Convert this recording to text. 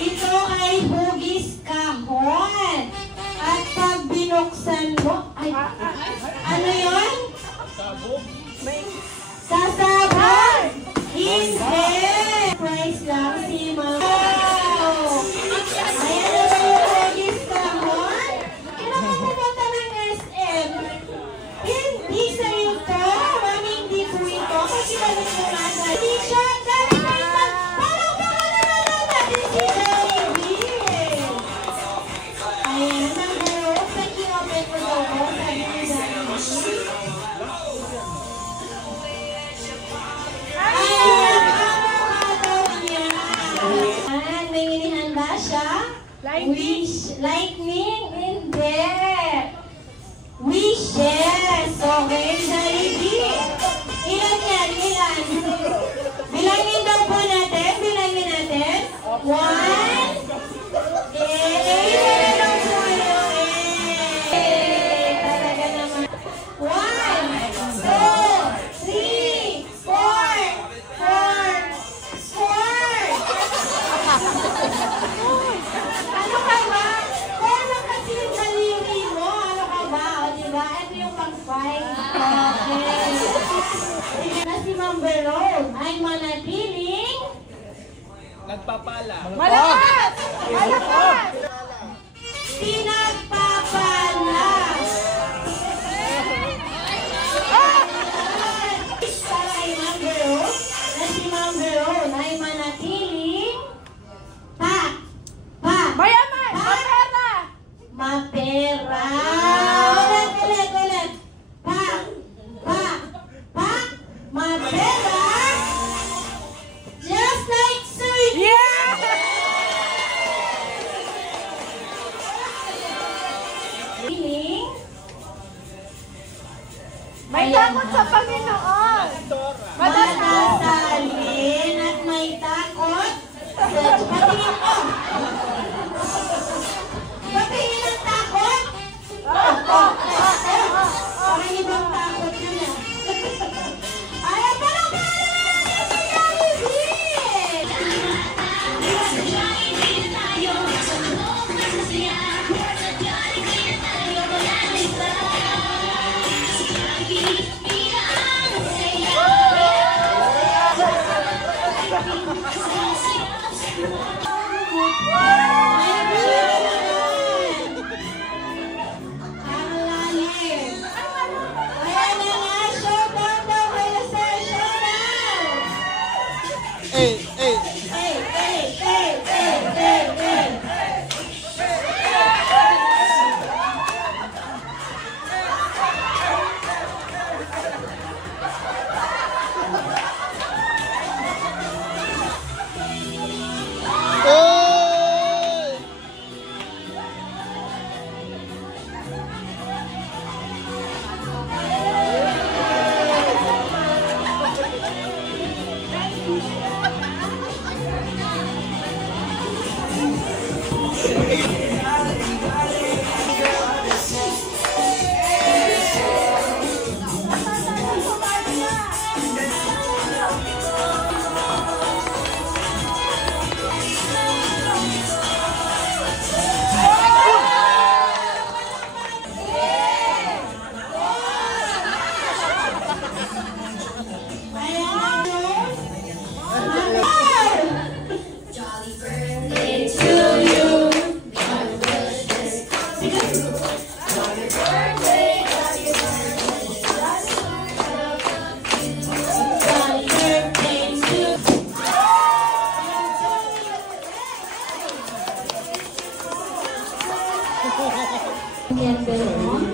Ito ay hugis kahon. At pag binuksan mo, ay, ano yun? Sasabog! Hindi! Price lang si Mama. Ayan na ba yung hugis kahon? Kailangan mo punta ng SM. Hindi sa'yo to. Mami, hindi po ito. Kasi balik mo nasa. Hindi siya. Galing na ito. Parang baka naman natin si Jollibee. Ayan, number 1. Sa kinopen ko daw ko. Sabi ni Jollibee. May inihanda siya. Wish. Lightning? Hindi. Wishes. Okay, Jollibee. Ilan yan? Ilan? Bilangin daw po natin. Bilangin natin. 1. Ilan daw po yun? Talaga naman. 1, 2, 3, 4, 4. Ano ka ba? Kaya kasi yung daliri mo. Ano ka ba? O diba? Ito yung pang-fight. Okay. Sige na si Ma'am Veron ay manatiling nagpapala. malakas! Malakas! Pinagpapala! Para ay Ma'am Veron na si Ma'am Veron ay manatiling Mayaman! Mapera! mapera. Ulit. Mapera. Just like sweet. Yeah! Feeling. May takot sa Panginoon! Madasalin at may takot. Patingin ko. Patingin ang takot. Parang ibang takot yun ah. Ay, parang Yan, Belmont.